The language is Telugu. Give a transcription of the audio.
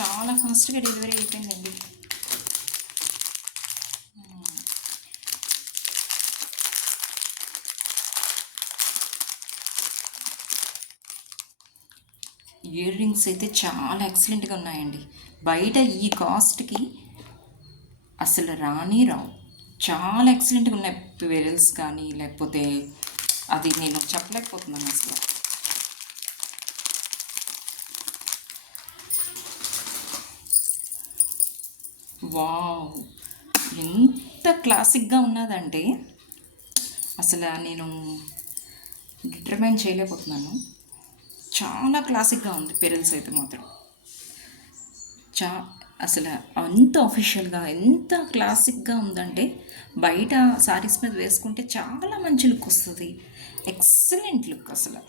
చాలా ఫాస్ట్గా డెలివరీ అయిపోయిందండి. ఇయర్ రింగ్స్ అయితే చాలా ఎక్సలెంట్గా ఉన్నాయండి. బయట ఈ కాస్ట్కి అసలు రావు. చాలా ఎక్సలెంట్గా ఉన్నాయి. పెరల్స్ కానీ లేకపోతే అది నేను చెప్పలేకపోతున్నాను అసలు. వావ్, ఎంత క్లాసిక్గా ఉన్నదంటే అసలు నేను డిటర్మైన్ చేయలేకపోతున్నాను. చాలా క్లాసిక్గా ఉంది పెరల్స్ అయితే మాత్రం. చా అసలు అంత అఫీషియల్గా ఎంత క్లాసిక్గా ఉందంటే బయట శారీస్ మీద వేసుకుంటే చాలా మంచి లుక్ వస్తుంది. ఎక్సలెంట్ లుక్ అసలు.